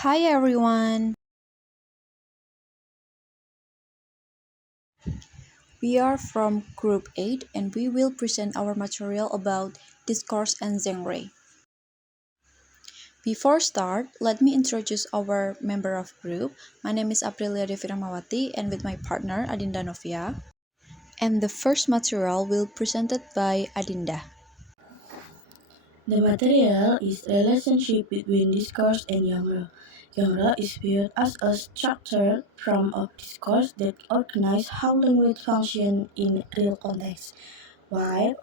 Hi everyone, we are from Group 8 and we will present our material about discourse and genre. Before start, let me introduce our member of group. My name is Aprilia Devi Rahmawati and with my partner Adinda Novia. And the first material will presented by Adinda. The material is relationship between discourse and genre. Genre is viewed as a structured form of discourse that organizes how language functions in real context, while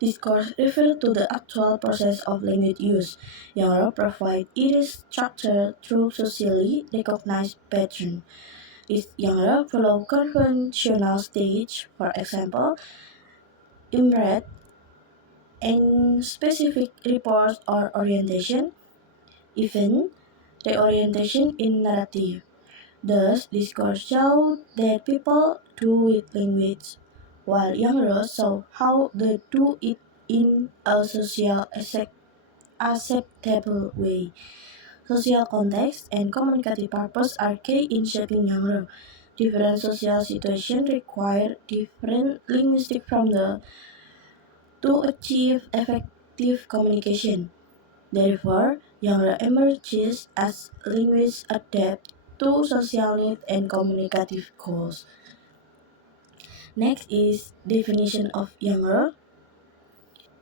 discourse refers to the actual process of language use. Genre provides its structure through socially recognized patterns. This genre follow conventional stage, for example, imprint and specific reports or orientation, even the orientation in narrative. Thus, discourse shows that people do with language, while genre show how they do it in a acceptable way. Social context and communicative purpose are key in shaping genre. Different social situations require different linguistic from the to achieve effective communication. Therefore, genre emerges as linguists adapt to social needs and communicative goals. Next is definition of genre.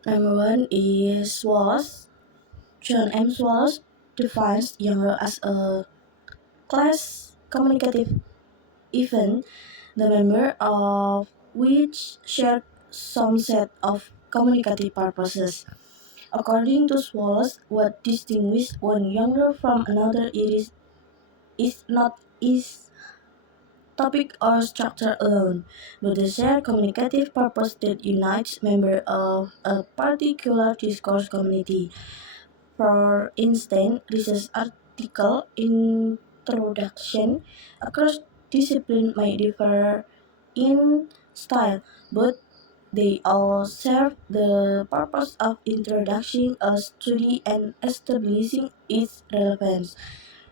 Number one is Wallace. John M. Wallace defines genre as a class communicative event, the member of which share some set of communicative purposes. According to Wallace, what distinguishes one genre from another is not its topic or structure alone, but the shared communicative purpose that unites members of a particular discourse community. For instance, research article introduction across disciplines may differ in style, but they all serve the purpose of introducing a study and establishing its relevance.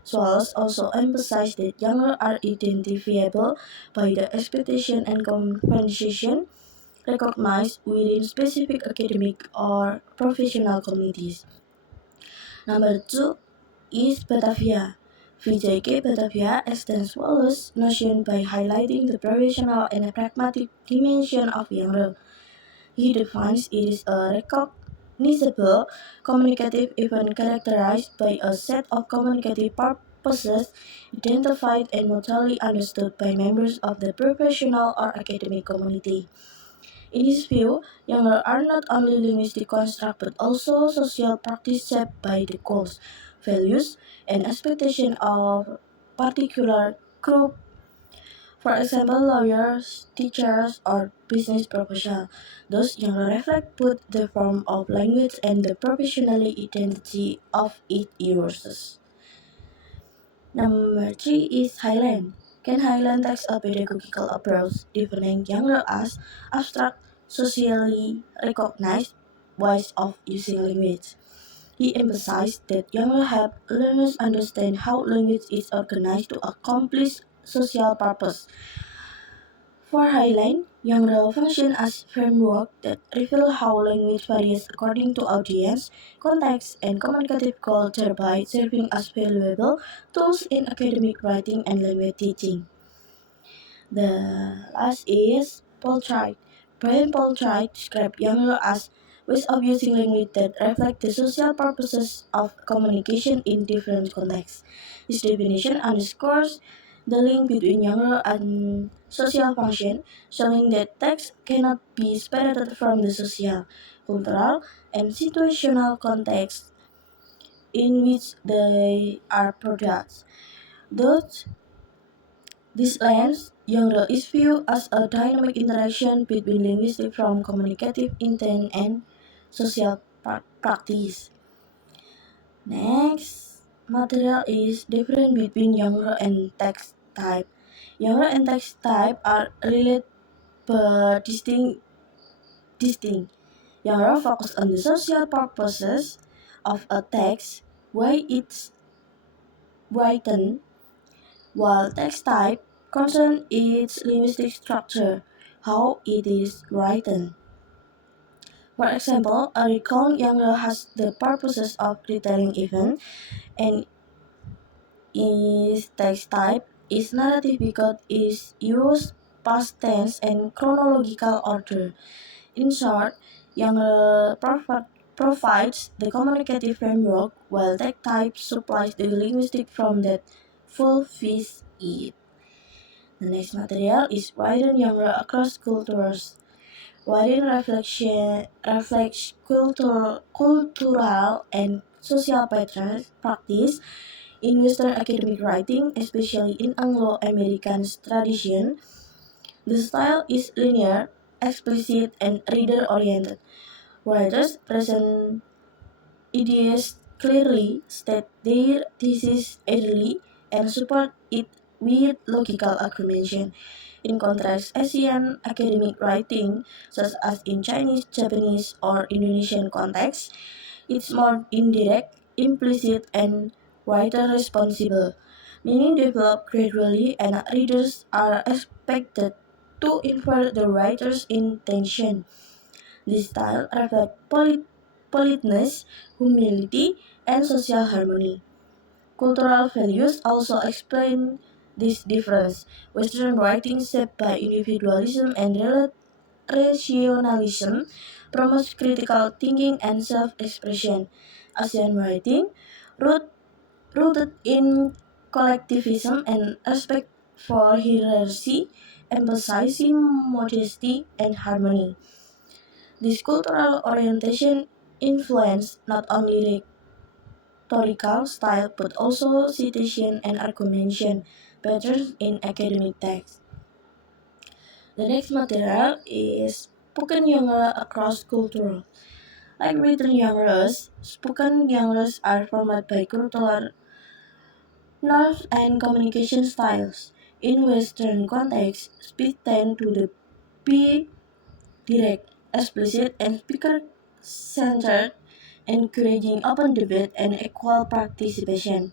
Swallows also emphasize that younger are identifiable by the expectation and conversation recognized within specific academic or professional communities. Number two is Batavia. VJK Batavia extends Wallace's notion by highlighting the professional and pragmatic dimension of younger. He defines it as a recognizable communicative event characterized by a set of communicative purposes identified and mutually understood by members of the professional or academic community. In his view, younger are not only linguistic constructs but also social practice shaped by the goals, values, and expectations of particular group, for example, lawyers, teachers, or business professionals. Those younger reflect both the form of language and the professional identity of its users. Number three is Highland. Ken Highland takes a pedagogical approach, defining younger as abstract, socially recognized ways of using language. He emphasized that younger help learners understand how language is organized to accomplish social purpose. For Highline, Young function as framework that reveal how language varies according to audience, context, and communicative goal, thereby serving as valuable tools in academic writing and language teaching. The last is Poltrite. Brian Poltrite described Younger as ways of using language that reflect the social purposes of communication in different contexts. This definition underscores the link between Younger and social function, showing that text cannot be separated from the social, cultural, and situational context in which they are produced. Thus, this lens, genre is viewed as a dynamic interaction between linguistic from communicative intent and social practice. Next, material is different between genre and text type. Genre and text type are related but distinct. Genre focus on the social purposes of a text, while its written, while text type concerns its linguistic structure, how it is written. For example, a recount genre has the purposes of retelling events and its text type is narrative because it uses past tense and chronological order. In short, genre provides the communicative framework while text type supplies the linguistic form that fulfills it. The next material is widen genre across cultures. Widen reflects cultural and social practice in Western academic writing, especially in Anglo-American tradition. The style is linear, explicit, and reader-oriented. Writers present ideas clearly, state their thesis early, and support it with logical argumentation. In contrast, Asian academic writing, such as in Chinese, Japanese, or Indonesian contexts, it's more indirect, implicit, and writer responsible, meaning developed gradually and readers are expected to infer the writer's intention. This style reflects politeness, humility, and social harmony. Cultural values also explain this difference. Western writing shaped by individualism and rationalism promotes critical thinking and self-expression. Asian writing, root, rooted in collectivism and respect for hierarchy, emphasizing modesty and harmony. This cultural orientation influenced not only rhetorical style but also citation and argumentation patterns in academic texts. The next material is spoken genre across cultural. Like written genres, spoken genres are formed by cultural norms and communication styles. In Western contexts, speech tend to be direct, explicit, and speaker-centered, encouraging open debate and equal participation.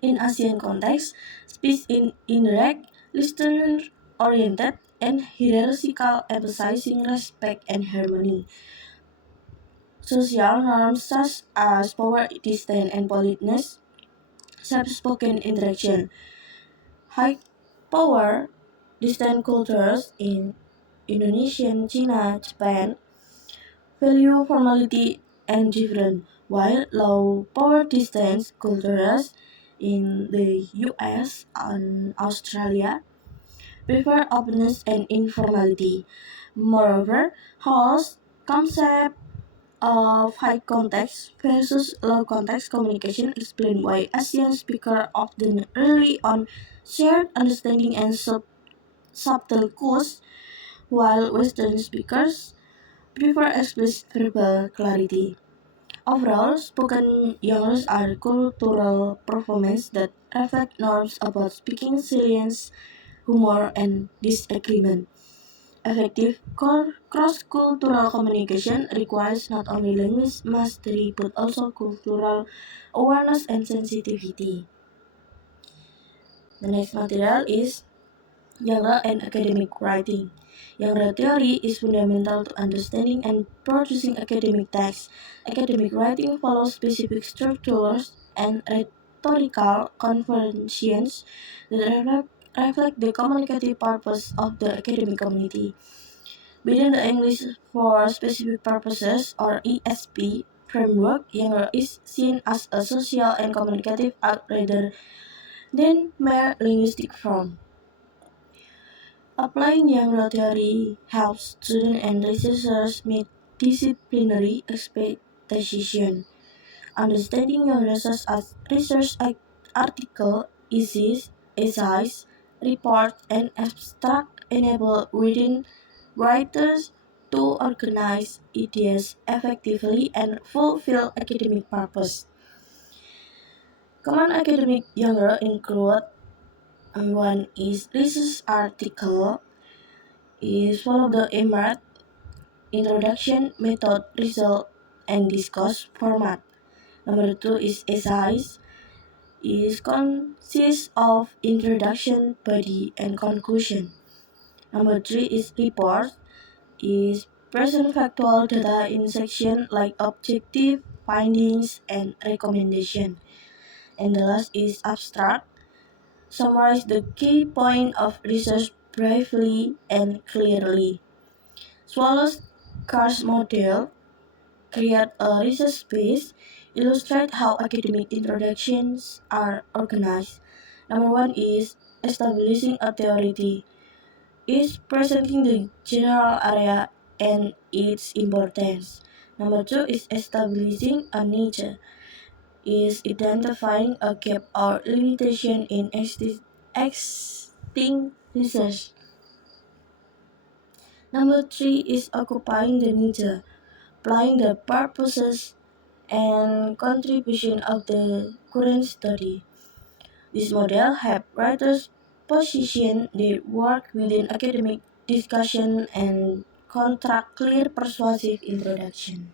In Asian contexts, speech is indirect, listener-oriented, and hierarchical, emphasizing respect and harmony. Social norms such as power, distance, and politeness shape spoken interaction. High power, distant cultures in Indonesia, China, Japan value formality and different, while low power distance cultures in the US and Australia prefer openness and informality. Moreover, Hall's concept of high context versus low context communication explain why Asian speakers often rely on shared understanding and subtle cues, while Western speakers prefer explicit verbal clarity. Overall, spoken genres are cultural performances that reflect norms about speaking salience, humor, and disagreement. Effective cross-cultural communication requires not only language mastery but also cultural awareness and sensitivity. The next material is genre and academic writing. Genre theory is fundamental to understanding and producing academic texts. Academic writing follows specific structures and rhetorical conventions that reflect the communicative purpose of the academic community. Within the English for Specific Purposes or ESP framework, genre is seen as a social and communicative act rather than mere linguistic form. Applying genre theory helps students and researchers meet disciplinary expectations. Understanding genres such as research article, essays, report, and abstract enable within writers to organize ideas effectively and fulfill academic purpose. Common academic genre include one is research article, is follow the EMART introduction, method, result, and discourse format. Number two is essays. It consists of introduction, body, and conclusion. Number 3 is report. Is present factual data in section like objective, findings, and recommendation. And the last is abstract. Summarize the key point of research briefly and clearly. Swallow's CARS model create a research space, illustrate how academic introductions are organized. Number 1 is establishing authority, is presenting the general area and its importance. Number 2 is establishing a niche, is identifying a gap or limitation in existing research. Number 3 is occupying the niche, applying the purposes and contribution of the current study. This model helps writers position their work within academic discussion and contract clear persuasive introduction.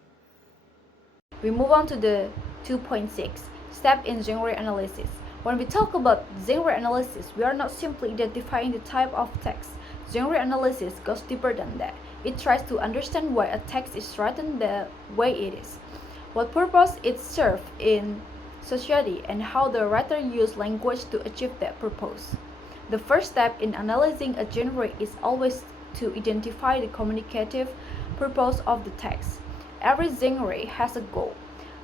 We move on to the 2.6 step in genre analysis. When we talk about genre analysis, we are not simply identifying the type of text. Genre analysis goes deeper than that. It tries to understand why a text is written the way it is, what purpose it serves in society, and how the writer used language to achieve that purpose. The first step in analyzing a genre is always to identify the communicative purpose of the text. Every genre has a goal.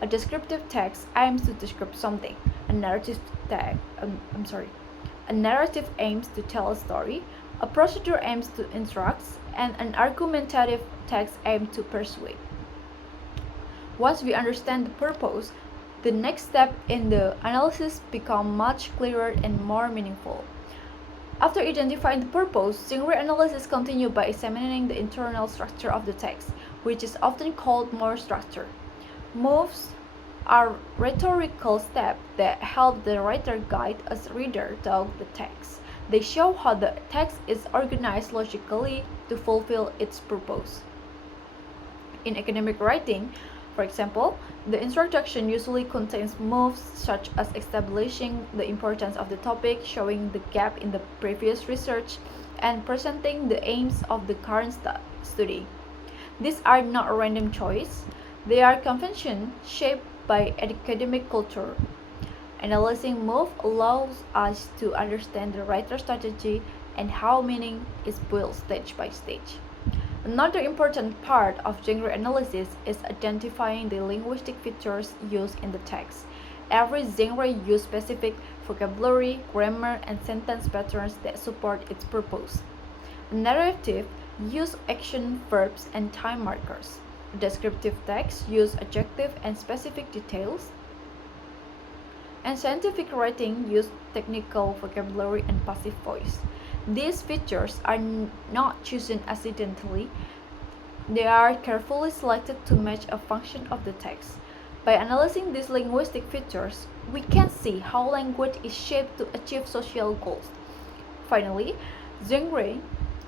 A descriptive text aims to describe something. A narrative aims to tell a story. A procedure aims to instruct, and an argumentative text aims to persuade. Once we understand the purpose, the next step in the analysis becomes much clearer and more meaningful. After identifying the purpose, genre analysis continues by examining the internal structure of the text, which is often called more structure. Moves are rhetorical steps that help the writer guide a reader through the text. They show how the text is organized logically to fulfill its purpose. In academic writing, for example, the introduction usually contains moves such as establishing the importance of the topic, showing the gap in the previous research, and presenting the aims of the current study. These are not a random choice. They are conventions shaped by academic culture. Analyzing move allows us to understand the writer's strategy and how meaning is built stage by stage. Another important part of genre analysis is identifying the linguistic features used in the text. Every genre uses specific vocabulary, grammar, and sentence patterns that support its purpose. A narrative uses action, verbs, and time markers. A descriptive text uses adjective and specific details. And scientific writing uses technical vocabulary and passive voice. These features are not chosen accidentally. They are carefully selected to match a function of the text. By analyzing these linguistic features, we can see how language is shaped to achieve social goals. Finally, genre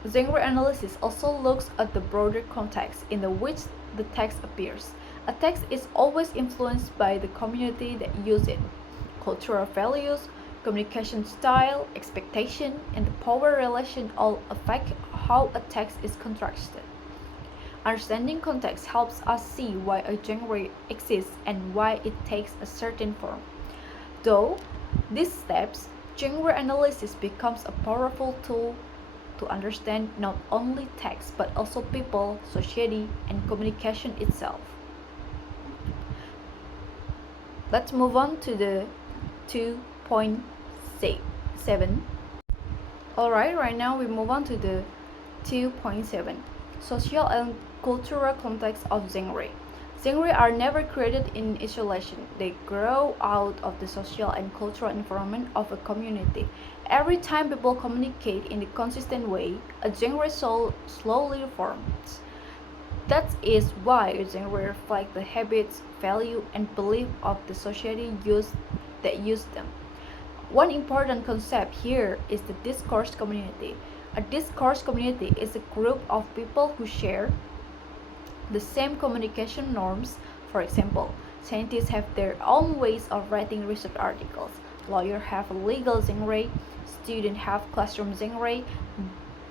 analysis also looks at the broader context in which the text appears. A text is always influenced by the community that uses it. Cultural values, communication style, expectation, and the power relation all affect how a text is constructed. Understanding context helps us see why a genre exists and why it takes a certain form. Through these steps, genre analysis becomes a powerful tool to understand not only text but also people, society, and communication itself. Let's move on to the 2.7. Alright, right now we move on to the 2.7. Social and cultural context of genre. Genre are never created in isolation. They grow out of the social and cultural environment of a community. Every time people communicate in a consistent way, a genre slowly forms. That is why genre reflect the habits, value, and belief of the society that use them. One important concept here is the discourse community. A discourse community is a group of people who share the same communication norms. For example, Scientists have their own ways of writing research articles. Lawyers have a legal genre, students have classroom genre.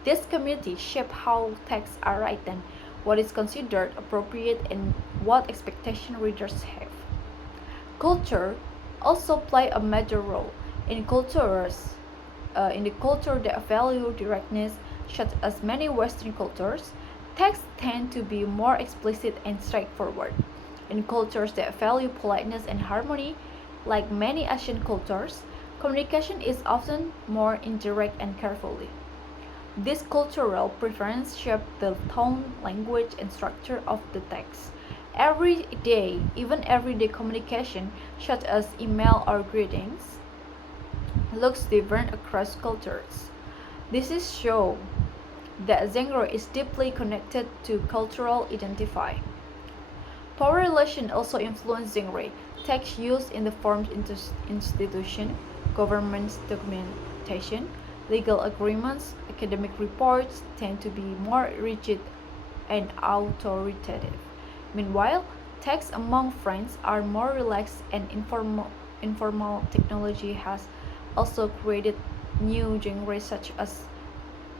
This community shape how texts are written, what is considered appropriate, and what expectation readers have. Culture also play a major role in in the culture that value directness, such as many Western cultures. Texts tend to be more explicit and straightforward. In cultures that value politeness and harmony, like many Asian cultures, communication is often more indirect and carefully. This cultural preference shape the tone, language, and structure of the text. Even everyday communication, such as email or greetings, looks different across cultures. This is show that genre is deeply connected to cultural identity. Power relation also influence genre. Text used in the forms institution, government's documentation, legal agreements, academic reports tend to be more rigid and authoritative. Meanwhile, texts among friends are more relaxed and informal. Technology has also created new genres such as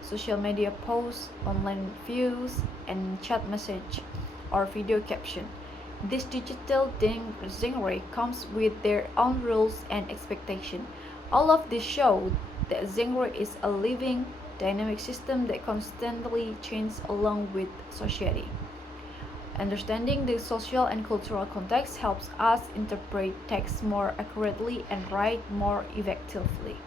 social media posts, online views, and chat message or video caption. This digital genre comes with their own rules and expectations. All of this show that genre is a living, dynamic system that constantly changes along with society. Understanding the social and cultural context helps us interpret text more accurately and write more effectively.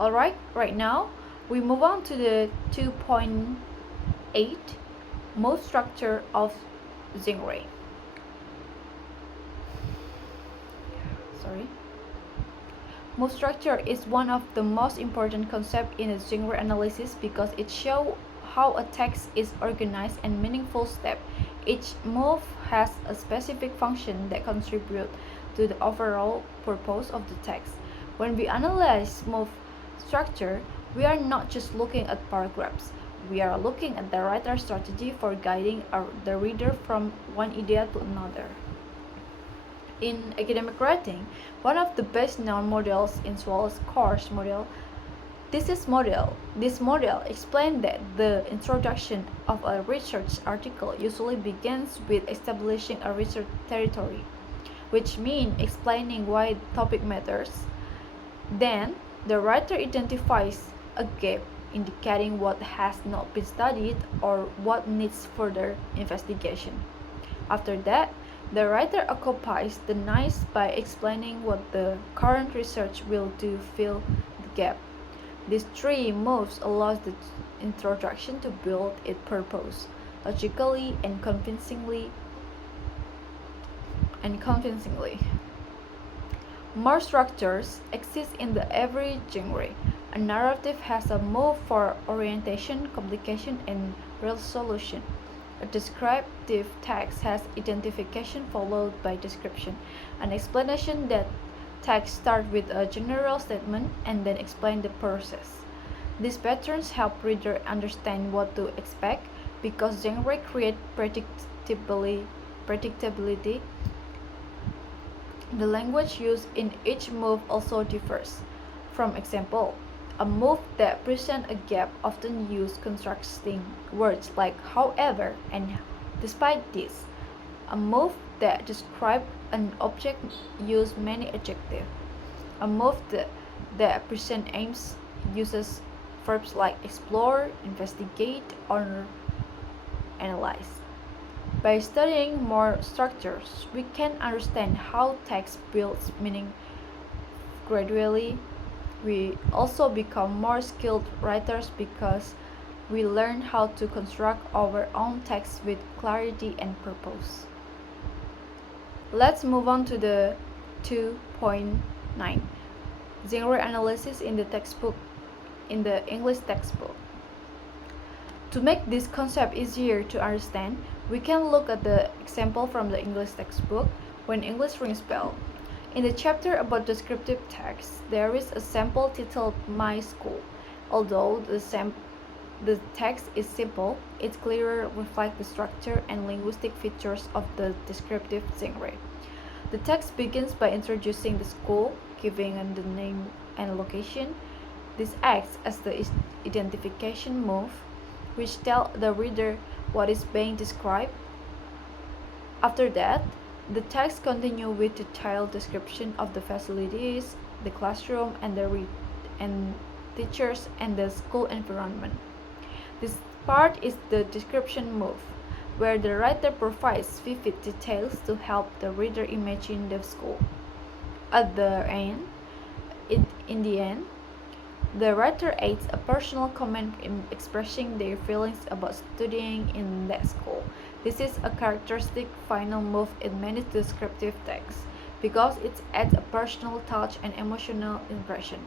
Alright, right now we move on to the 2.8 mode structure of genre. Mode structure is one of the most important concepts in a genre analysis because it shows how a text is organized and meaningful step. Each move has a specific function that contributes to the overall purpose of the text. When we analyze move structure, we are not just looking at paragraphs. We are looking at the writer's strategy for guiding the reader from one idea to another. In academic writing, one of the best known models is Wallace's course model. This model explains that the introduction of a research article usually begins with establishing a research territory, which means explaining why the topic matters. Then, the writer identifies a gap indicating what has not been studied or what needs further investigation. After that, the writer occupies the niche by explaining what the current research will do fill the gap. These three moves allows the introduction to build its purpose logically and convincingly. More structures exist in every genre. A narrative has a move for orientation, complication, and resolution. A descriptive text has identification followed by description. An explanation that text starts with a general statement and then explain the process. These patterns help reader understand what to expect because genre create predictability. The language used in each move also differs. For example, a move that presents a gap often uses contrasting words like however and despite this. A move that describes an object uses many adjectives. A move that presents aims uses verbs like explore, investigate, or analyze. By studying more structures, we can understand how text builds meaning gradually. We also become more skilled writers because we learn how to construct our own text with clarity and purpose. Let's move on to the 2.9 genre analysis in the English textbook. To make this concept easier to understand, we can look at the example from the English textbook when English rings bell. In the chapter about descriptive text, there is a sample titled My School. Although the the text is simple, it clearly reflects the structure and linguistic features of the descriptive genre. The text begins by introducing the school, giving the name and location. This acts as the identification move, which tells the reader what is being described. After that, the text continues with detailed description of the facilities, the classroom, and teachers and the school environment. This part is the description move, where the writer provides vivid details to help the reader imagine the school. At the end, in the end, the writer adds a personal comment in expressing their feelings about studying in that school. This is a characteristic final move in many descriptive texts because it adds a personal touch and emotional impression.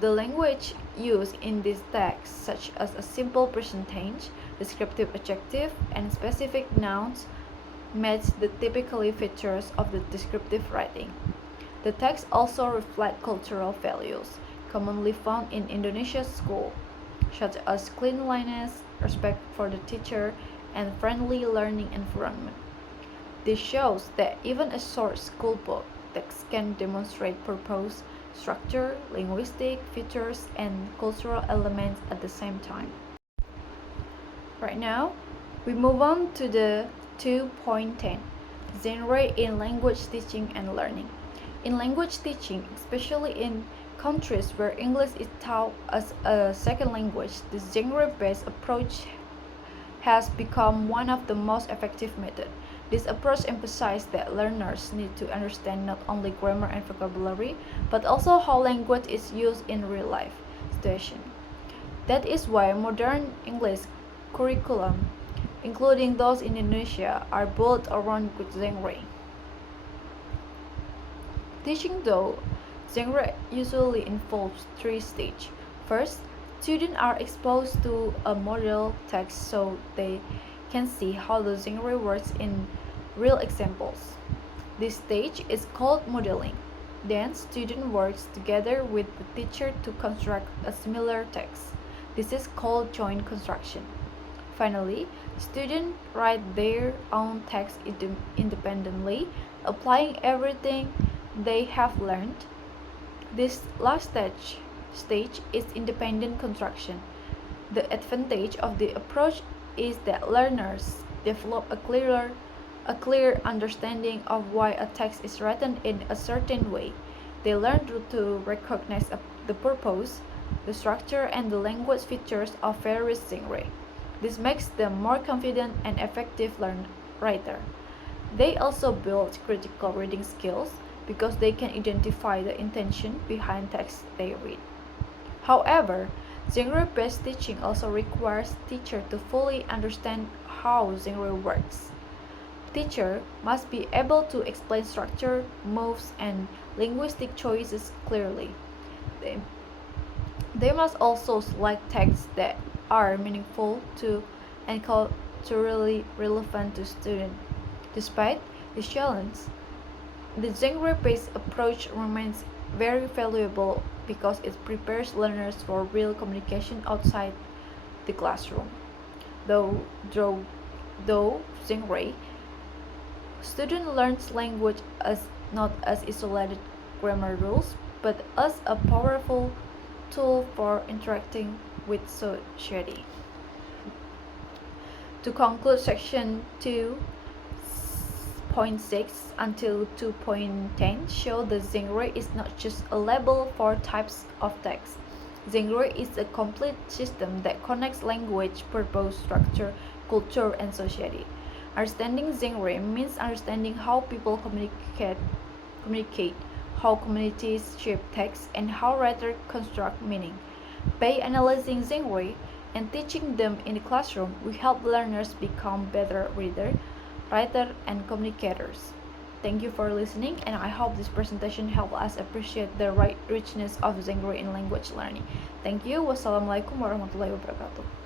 The language used in this text, such as a simple present tense, descriptive adjective, and specific nouns, match the typical features of the descriptive writing. The text also reflects cultural values commonly found in Indonesia's school, such as cleanliness, respect for the teacher, and friendly learning environment. This shows that even a short school book text can demonstrate purpose, structure, linguistic features, and cultural elements at the same time. Right now, we move on to the 2.10, genre in language teaching and learning. In language teaching, especially in countries where English is taught as a second language, the genre-based approach has become one of the most effective methods. This approach emphasizes that learners need to understand not only grammar and vocabulary, but also how language is used in real-life situations. That is why modern English curriculum, including those in Indonesia, are built around good genre. Teaching though, genre usually involves three stages. First, students are exposed to a model text so they can see how the genre works in real examples. This stage is called modeling. Then, student works together with the teacher to construct a similar text. This is called joint construction. Finally, students write their own text independently, applying everything they have learned. This last stage is independent construction. The advantage of the approach is that learners develop a clear understanding of why a text is written in a certain way. They learn to recognize the purpose, the structure, and the language features of various genres. This makes them more confident and effective writer. They also build critical reading skills because they can identify the intention behind text they read. However, genre-based teaching also requires teachers to fully understand how genre works. Teacher must be able to explain structure, moves, and linguistic choices clearly. They must also select texts that are meaningful to and culturally relevant to students. Despite this challenge, the genre-based approach remains very valuable because it prepares learners for real communication outside the classroom. Though genre, student learns language as not as isolated grammar rules, but as a powerful tool for interacting with society. To conclude section 2.6 until 2.10 show the genre is not just a label for types of text. Genre is a complete system that connects language, purpose, structure, culture, and society. Understanding genre means understanding how people communicate, how communities shape text, and how writers construct meaning. By analyzing genre and teaching them in the classroom, we help learners become better readers, writers, and communicators. Thank you for listening, and I hope this presentation helped us appreciate the richness of genre in language learning. Thank you. Wassalamualaikum warahmatullahi wabarakatuh.